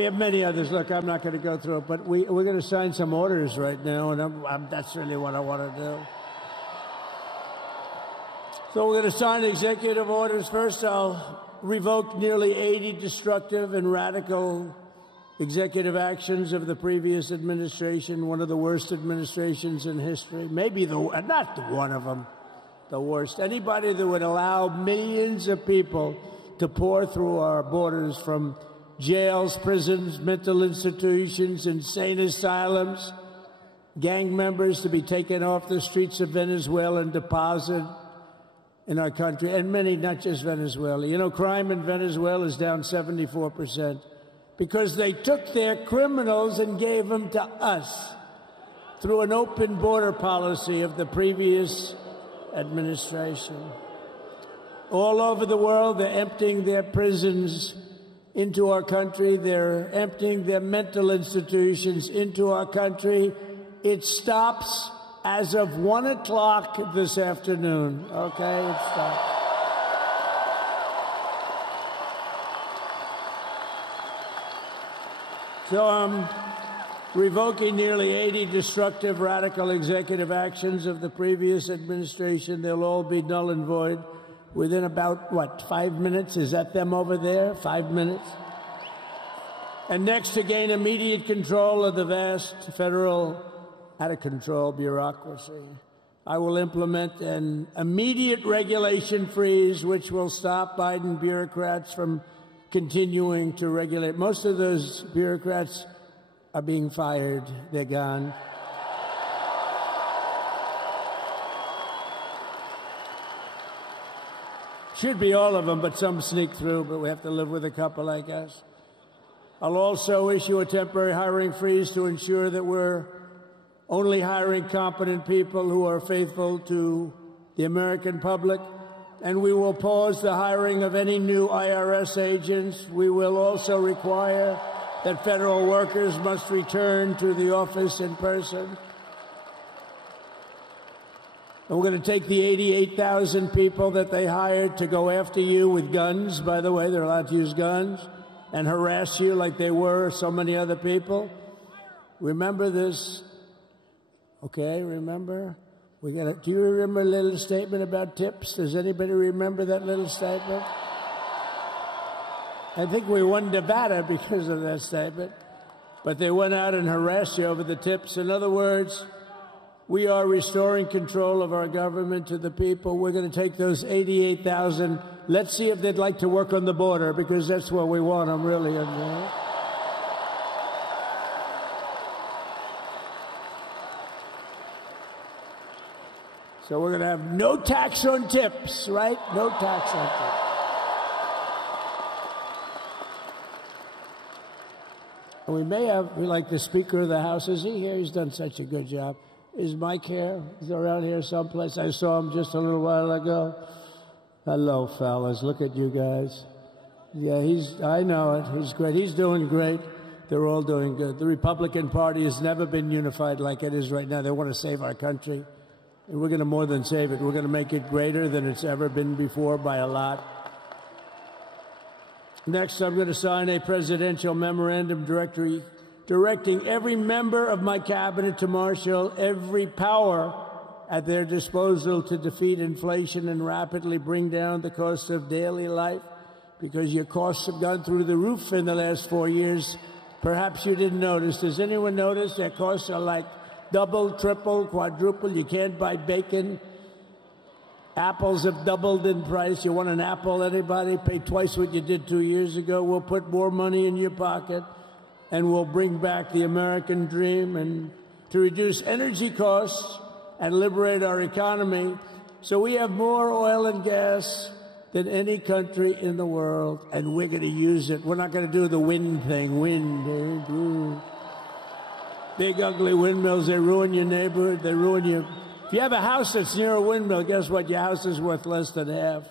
We have many others. Look, I'm not going to go through it, but we're going to sign some orders right now, and that's really what I want to do. So we're going to sign executive orders. First, I'll revoke nearly 80 destructive and radical executive actions of the previous administration, one of the worst administrations in history. Maybe not one of them, the worst. Anybody that would allow millions of people to pour through our borders from jails, prisons, mental institutions, insane asylums, gang members to be taken off the streets of Venezuela and deposited in our country, and many, not just Venezuela. You know, crime in Venezuela is down 74% because they took their criminals and gave them to us through an open border policy of the previous administration. All over the world, they're emptying their prisons into our country. They're emptying their mental institutions into our country. It stops as of 1 o'clock this afternoon. Okay, it stops. So I'm revoking nearly 80 destructive, radical executive actions of the previous administration. They'll all be null and void within about, 5 minutes? Is that them over there? 5 minutes? And next, to gain immediate control of the vast federal, out-of-control bureaucracy, I will implement an immediate regulation freeze, which will stop Biden bureaucrats from continuing to regulate. Most of those bureaucrats are being fired. They're gone. Should be all of them, but some sneak through, but we have to live with a couple, I guess. I'll also issue a temporary hiring freeze to ensure that we're only hiring competent people who are faithful to the American public. And we will pause the hiring of any new IRS agents. We will also require that federal workers must return to the office in person. And we're going to take the 88,000 people that they hired to go after you with guns. By the way, they're allowed to use guns and harass you like they were so many other people. Remember this. Okay, remember? Do you remember a little statement about tips? Does anybody remember that little statement? I think we won Nevada because of that statement. But they went out and harassed you over the tips. In other words, we are restoring control of our government to the people. We're going to take those 88,000. Let's see if they'd like to work on the border, because that's where we want them, really. So we're going to have no tax on tips, right? No tax on tips. And we may have, like the Speaker of the House, is he here? He's done such a good job. Is Mike here? He's around here someplace. I saw him just a little while ago. Hello, fellas. Look at you guys. Yeah, I know it. He's great. He's doing great. They're all doing good. The Republican Party has never been unified like it is right now. They want to save our country. And we're going to more than save it. We're going to make it greater than it's ever been before by a lot. Next, I'm going to sign a presidential memorandum directing every member of my cabinet to marshal every power at their disposal to defeat inflation and rapidly bring down the cost of daily life, because your costs have gone through the roof in the last 4 years. Perhaps you didn't notice. Does anyone notice their costs are like double, triple, quadruple? You can't buy bacon. Apples have doubled in price. You want an apple, anybody? Pay twice what you did 2 years ago. We'll put more money in your pocket, and we'll bring back the American dream and to reduce energy costs and liberate our economy. So we have more oil and gas than any country in the world, and we're going to use it. We're not going to do the wind thing. Wind. Big, ugly windmills, they ruin your neighborhood. They ruin your... If you have a house that's near a windmill, guess what? Your house is worth less than half.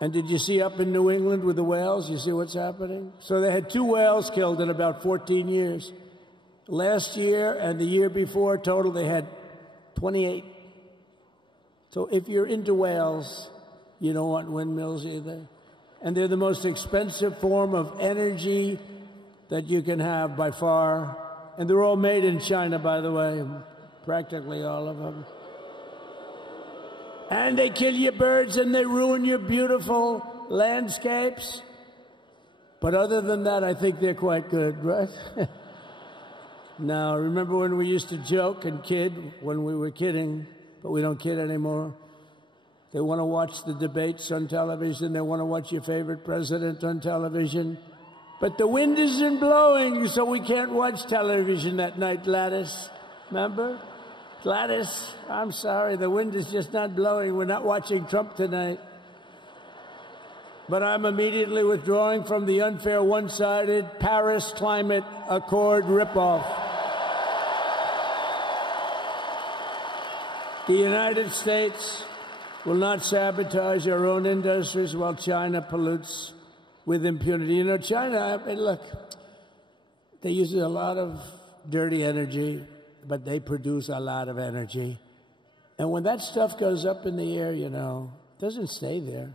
And did you see up in New England with the whales? You see what's happening? So they had 2 whales killed in about 14 years. Last year and the year before, total, they had 28. So if you're into whales, you don't want windmills either. and they're the most expensive form of energy that you can have by far. And they're all made in China, by the way, practically all of them. And they kill your birds and they ruin your beautiful landscapes. But other than that, I think they're quite good, right? Now, remember when we used to joke and kid when we were kidding, but we don't kid anymore? They want to watch the debates on television. They want to watch your favorite president on television. But the wind isn't blowing, so we can't watch television that night, Gladys. Remember? Gladys, I'm sorry, the wind is just not blowing. We're not watching Trump tonight. But I'm immediately withdrawing from the unfair, one-sided Paris Climate Accord ripoff. The United States will not sabotage our own industries while China pollutes with impunity. You know, China, I mean, look, they use a lot of dirty energy, but they produce a lot of energy. And when that stuff goes up in the air, you know, it doesn't stay there.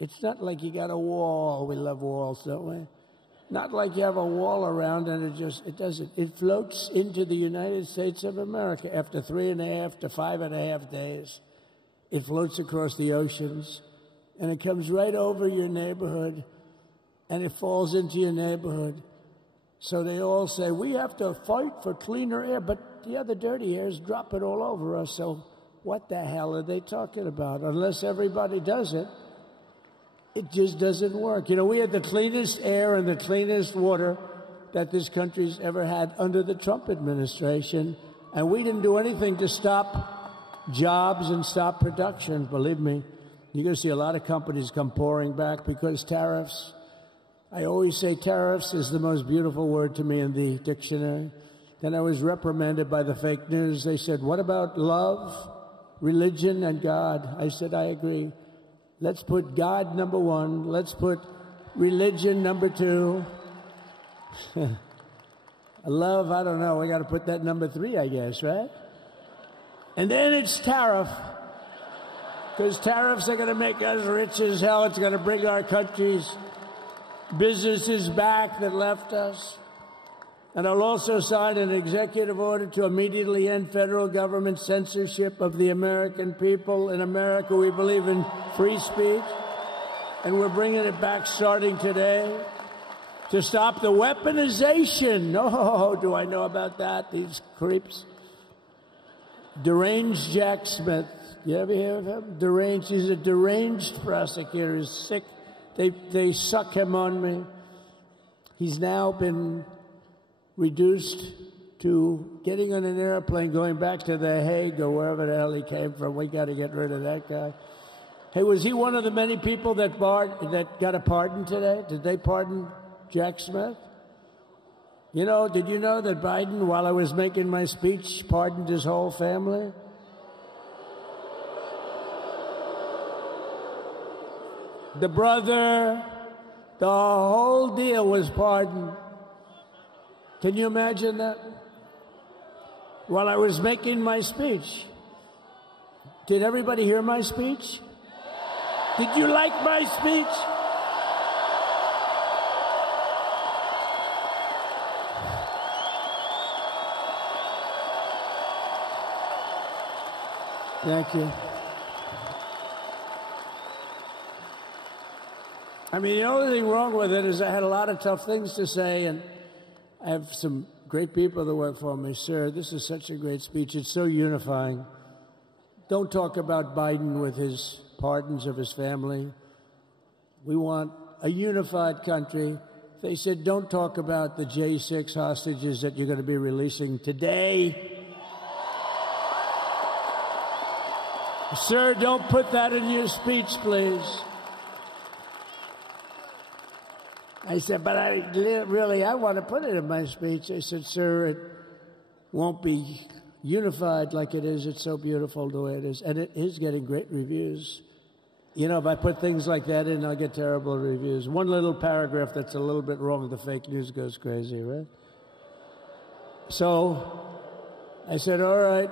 It's not like you got a wall. We love walls, don't we? Not like you have a wall around and it doesn't. It floats into the United States of America after 3.5 to 5.5 days. It floats across the oceans and it comes right over your neighborhood and it falls into your neighborhood. So they all say, we have to fight for cleaner air, but the other dirty air is dropping all over us. So what the hell are they talking about? Unless everybody does it, it just doesn't work. You know, we had the cleanest air and the cleanest water that this country's ever had under the Trump administration, and we didn't do anything to stop jobs and stop production. Believe me, you're going to see a lot of companies come pouring back because tariffs. I always say tariffs is the most beautiful word to me in the dictionary. Then I was reprimanded by the fake news. They said, what about love, religion, and God? I said, I agree. Let's put God number one. Let's put religion number two. Love, I don't know. We got to put that number 3, I guess, right? And then it's tariff. Because tariffs are going to make us rich as hell. It's going to bring our country's businesses back that left us. And I'll also sign an executive order to immediately end federal government censorship of the American people. In America, we believe in free speech, and we're bringing it back starting today to stop the weaponization. Oh, do I know about that? These creeps. Deranged Jack Smith. You ever hear of him? Deranged. He's a deranged prosecutor. He's sick. They suck him on me. He's now been reduced to getting on an airplane, going back to The Hague or wherever the hell he came from. We got to get rid of that guy. Hey, was he one of the many people that got a pardon today? Did they pardon Jack Smith? You know, did you know that Biden, while I was making my speech, pardoned his whole family? The brother, the whole deal was pardoned. Can you imagine that? While I was making my speech. Did everybody hear my speech? Did you like my speech? Thank you. I mean, the only thing wrong with it is I had a lot of tough things to say, and I have some great people that work for me. Sir, this is such a great speech. It's so unifying. Don't talk about Biden with his pardons of his family. We want a unified country. They said, don't talk about the J6 hostages that you're going to be releasing today. Sir, don't put that in your speech, please. I said, but I want to put it in my speech. I said, sir, it won't be unified like it is. It's so beautiful the way it is. And it is getting great reviews. You know, if I put things like that in, I'll get terrible reviews. One little paragraph that's a little bit wrong, the fake news goes crazy, right? So I said, all right,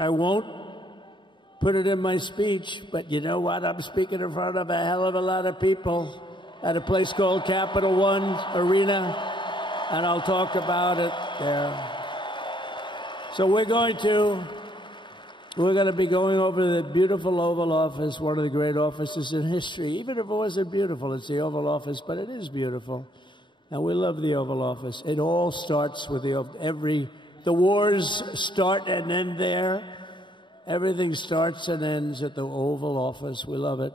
I won't put it in my speech, but you know what? I'm speaking in front of a hell of a lot of people. at a place called Capital One Arena, and I'll talk about it there. So we're going to be going over the beautiful Oval Office, one of the great offices in history. Even if it wasn't beautiful, it's the Oval Office, but it is beautiful. And we love the Oval Office. It all starts with the wars start and end there. Everything starts and ends at the Oval Office. We love it.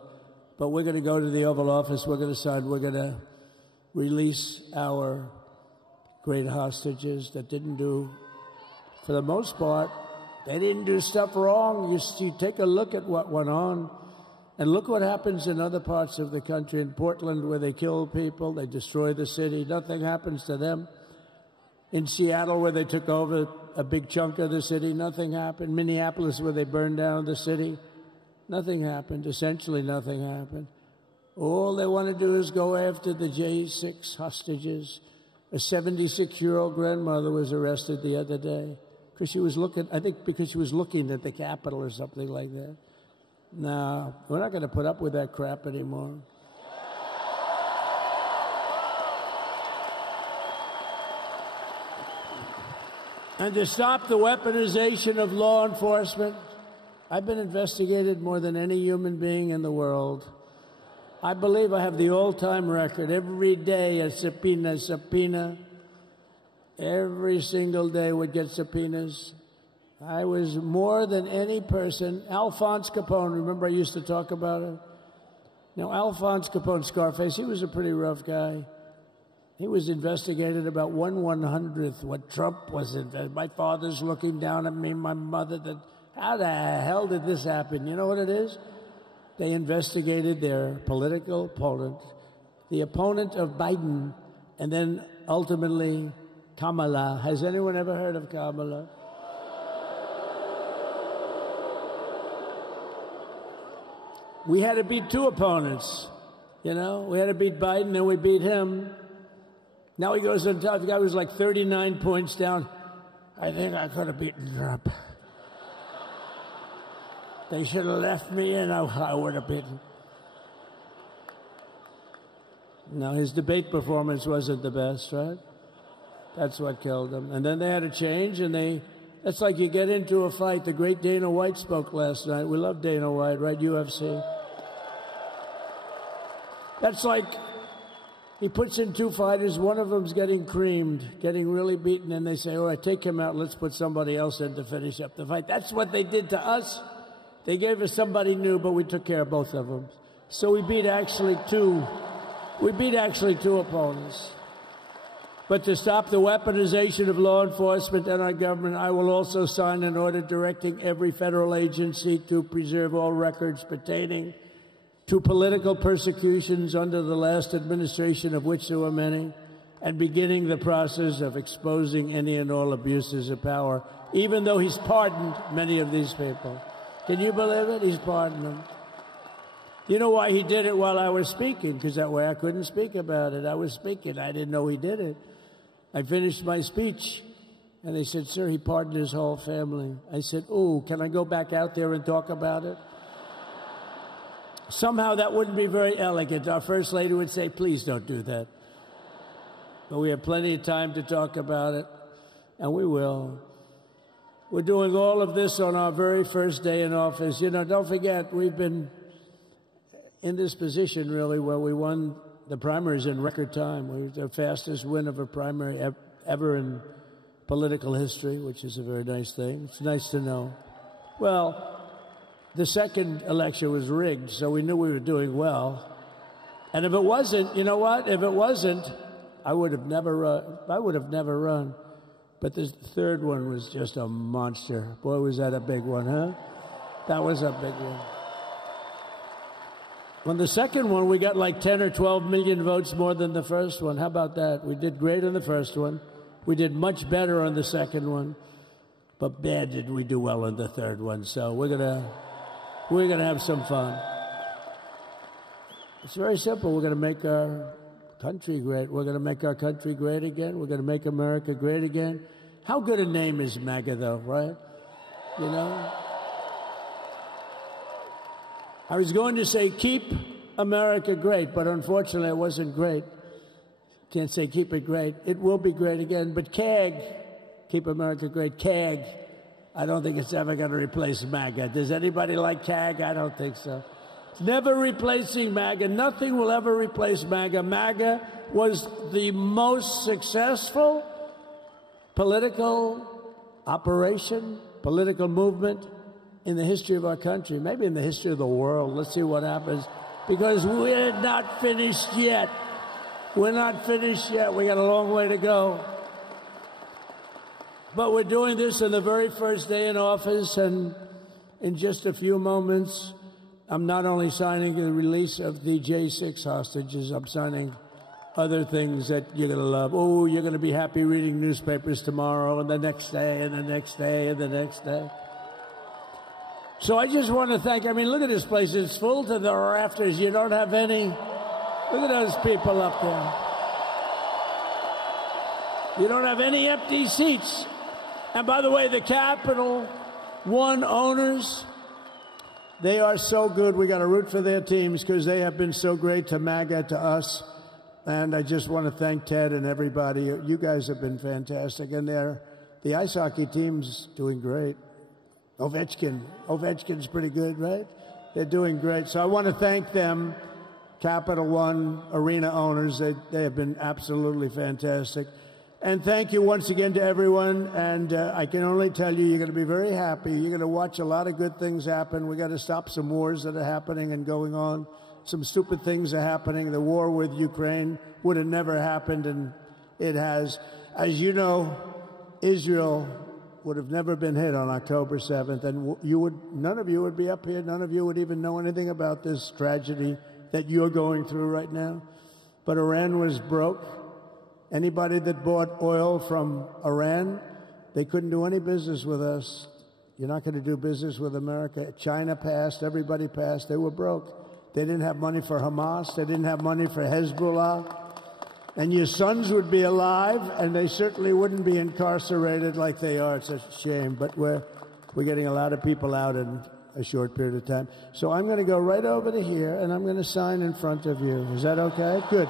But we're going to go to the Oval Office. We're going to release our great hostages that didn't do, for the most part, they didn't do stuff wrong. You take a look at what went on, and look what happens in other parts of the country. In Portland, where they kill people, they destroy the city. Nothing happens to them. In Seattle, where they took over a big chunk of the city, nothing happened. Minneapolis, where they burned down the city, nothing happened. Essentially, nothing happened. All they want to do is go after the J6 hostages. A 76-year-old grandmother was arrested the other day because she was looking at the Capitol or something like that. No, we're not going to put up with that crap anymore. And to stop the weaponization of law enforcement, I've been investigated more than any human being in the world. I believe I have the all-time record. Every day a subpoena. Every single day would get subpoenas. I was more than any person. Alphonse Capone, remember I used to talk about it? Now, Alphonse Capone, Scarface, he was a pretty rough guy. He was investigated about 1/100th what Trump was investigated. My father's looking down at me, my mother. How the hell did this happen? You know what it is? They investigated their political opponent, the opponent of Biden, and then ultimately Kamala. Has anyone ever heard of Kamala? We had to beat two opponents. You know, we had to beat Biden, then we beat him. Now he goes on top. The guy was like 39 points down. I think I could have beaten Trump. They should have left me and I would have beaten. No, his debate performance wasn't the best, right? That's what killed him. And then they had to change, and it's like you get into a fight. The great Dana White spoke last night. We love Dana White, right? UFC. That's like he puts in two fighters. One of them's getting creamed, getting really beaten, and they say, all right, take him out. Let's put somebody else in to finish up the fight. That's what they did to us. They gave us somebody new, but we took care of both of them. So we beat actually two opponents. But to stop the weaponization of law enforcement and our government, I will also sign an order directing every federal agency to preserve all records pertaining to political persecutions under the last administration, of which there were many, and beginning the process of exposing any and all abuses of power, even though he's pardoned many of these people. Can you believe it? He's pardoned them. You know why he did it while I was speaking? Because that way I couldn't speak about it. I was speaking. I didn't know he did it. I finished my speech, and they said, sir, he pardoned his whole family. I said, oh, can I go back out there and talk about it? Somehow that wouldn't be very elegant. Our First Lady would say, please don't do that. But we have plenty of time to talk about it, and we will. We're doing all of this on our very first day in office. You know, don't forget, we've been in this position, really, where we won the primaries in record time. We were the fastest win of a primary ever in political history, which is a very nice thing. It's nice to know. Well, the second election was rigged, so we knew we were doing well. And if it wasn't, you know what? If it wasn't, I would have never run. But the third one was just a monster. Boy, was that a big one, huh? That was a big one. On the second one, we got like 10 or 12 million votes more than the first one. How about that? We did great on the first one. We did much better on the second one. But bad did we do well on the third one. So we're gonna have some fun. It's very simple. We're gonna make our country great. We're gonna make our country great again. We're gonna make America great again. How good a name is MAGA, though, right? You know? I was going to say keep America great, but unfortunately it wasn't great. Can't say keep it great. It will be great again, but CAG, keep America great, CAG, I don't think it's ever going to replace MAGA. Does anybody like CAG? I don't think so. It's never replacing MAGA. Nothing will ever replace MAGA. MAGA was the most successful political operation, political movement in the history of our country, maybe in the history of the world. Let's see what happens, because we're not finished yet. We're not finished yet. We got a long way to go. But we're doing this on the very first day in office, and in just a few moments, I'm not only signing the release of the J6 hostages, I'm signing other things that you're going to love. Oh, you're going to be happy reading newspapers tomorrow and the next day and the next day and the next day. So I just want to thank, I mean, look at this place. It's full to the rafters. You don't have any. Look at those people up there. You don't have any empty seats. And by the way, the Capital One owners, they are so good. We got to root for their teams because they have been so great to MAGA, to us. And I just want to thank Ted and everybody. You guys have been fantastic. And the ice hockey team's doing great. Ovechkin's pretty good, right? They're doing great. So I want to thank them, Capital One arena owners. They have been absolutely fantastic. And thank you once again to everyone. And I can only tell you, you're going to be very happy. You're going to watch a lot of good things happen. We got to stop some wars that are happening and going on. Some stupid things are happening. The war with Ukraine would have never happened, and it has. As you know, Israel would have never been hit on October 7th, and none of you would be up here. None of you would even know anything about this tragedy that you're going through right now. But Iran was broke. Anybody that bought oil from Iran, they couldn't do any business with us. You're not going to do business with America. China passed. Everybody passed. They were broke. They didn't have money for Hamas. They didn't have money for Hezbollah. And your sons would be alive, and they certainly wouldn't be incarcerated like they are. It's a shame. But we're getting a lot of people out in a short period of time. So I'm going to go right over to here, and I'm going to sign in front of you. Is that okay? Good.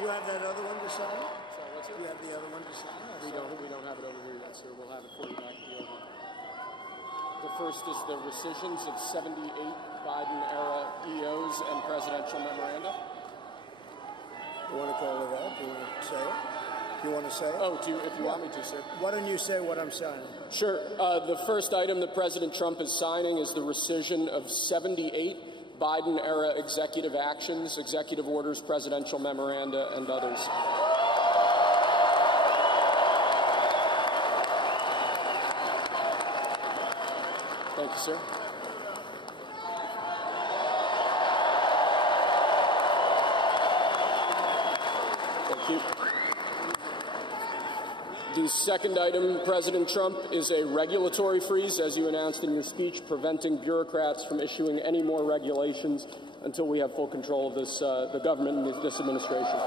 You have that other one to sign? Sorry, what's it? Do you have the other one to sign? We don't have it over here yet, sir. We'll have it for you back at the other one. The first is the rescissions of 78 Biden-era EOs and presidential memoranda. You want to call it out? Do you want to say it? Do you want to say it? Oh, if you want me to, sir. Why don't you say what I'm signing? Sure. The first item that President Trump is signing is the rescission of 78 Biden-era executive actions, executive orders, presidential memoranda, and others. Thank you, sir. Thank you. The second item, President Trump, is a regulatory freeze, as you announced in your speech, preventing bureaucrats from issuing any more regulations until we have full control of this, the government and this administration.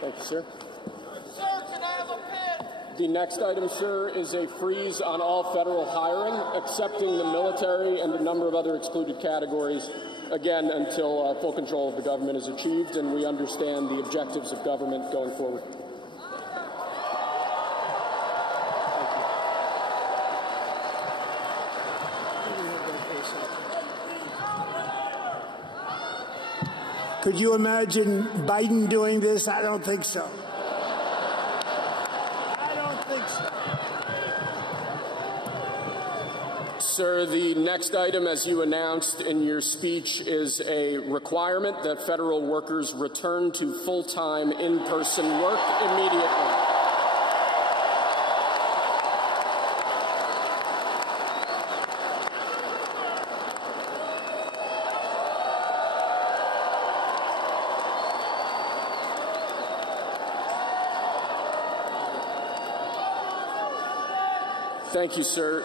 Thank you, sir. Sir, can I have a pen? The next item, sir, is a freeze on all federal hiring, excepting the military and a number of other excluded categories, again, until full control of the government is achieved and we understand the objectives of government going forward. Could you imagine Biden doing this? I don't think so. I don't think so. Sir, the next item, as you announced in your speech, is a requirement that federal workers return to full-time in-person work immediately. Thank you, sir.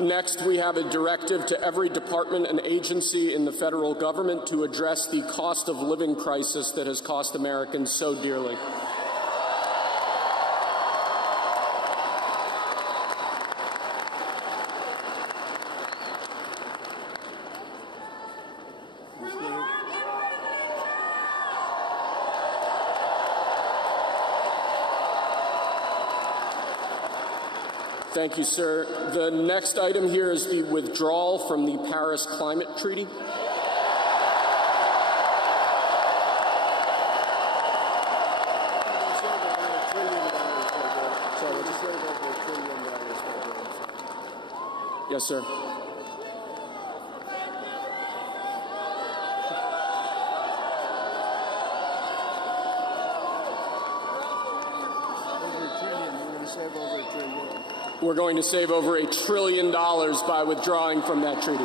Next, we have a directive to every department and agency in the federal government to address the cost of living crisis that has cost Americans so dearly. Thank you, sir. The next item here is the withdrawal from the Paris Climate Treaty. Yes, sir. We're going to save over $1 trillion by withdrawing from that treaty.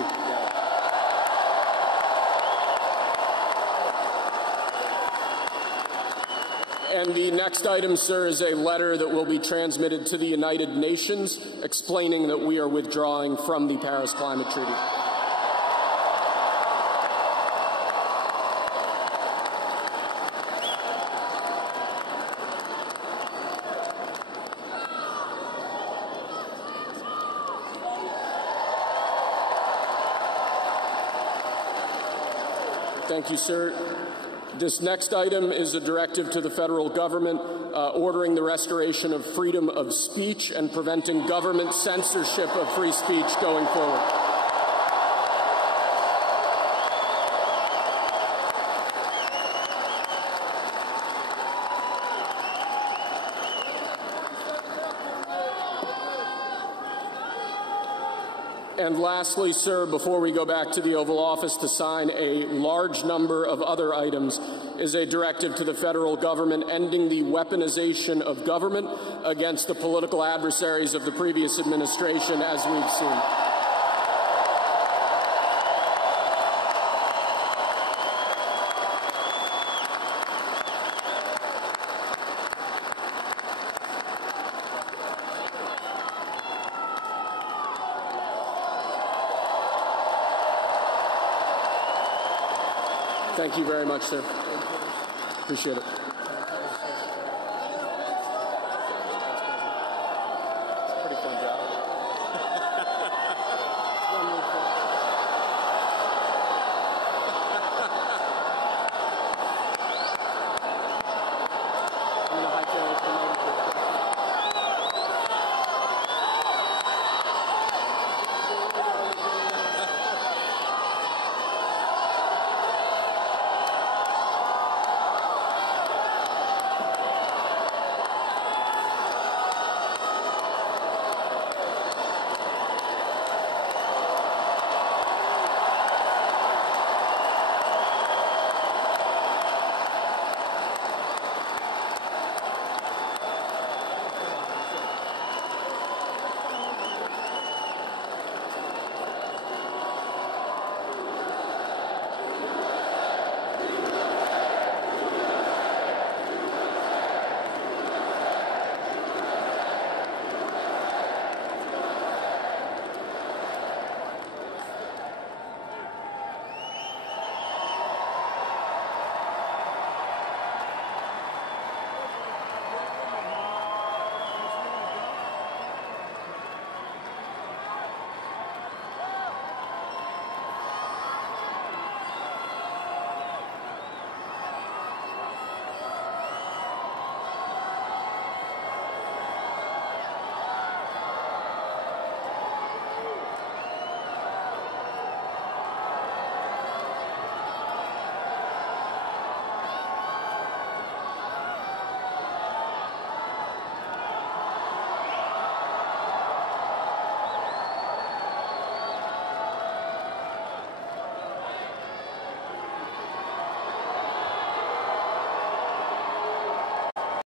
And the next item, sir, is a letter that will be transmitted to the United Nations explaining that we are withdrawing from the Paris Climate Treaty. Thank you, sir. This next item is a directive to the federal government ordering the restoration of freedom of speech and preventing government censorship of free speech going forward. And lastly, sir, before we go back to the Oval Office to sign a large number of other items, is a directive to the federal government ending the weaponization of government against the political adversaries of the previous administration, as we've seen. Thank you very much, sir. Appreciate it. Pretty fun job. I'm going to hightail it.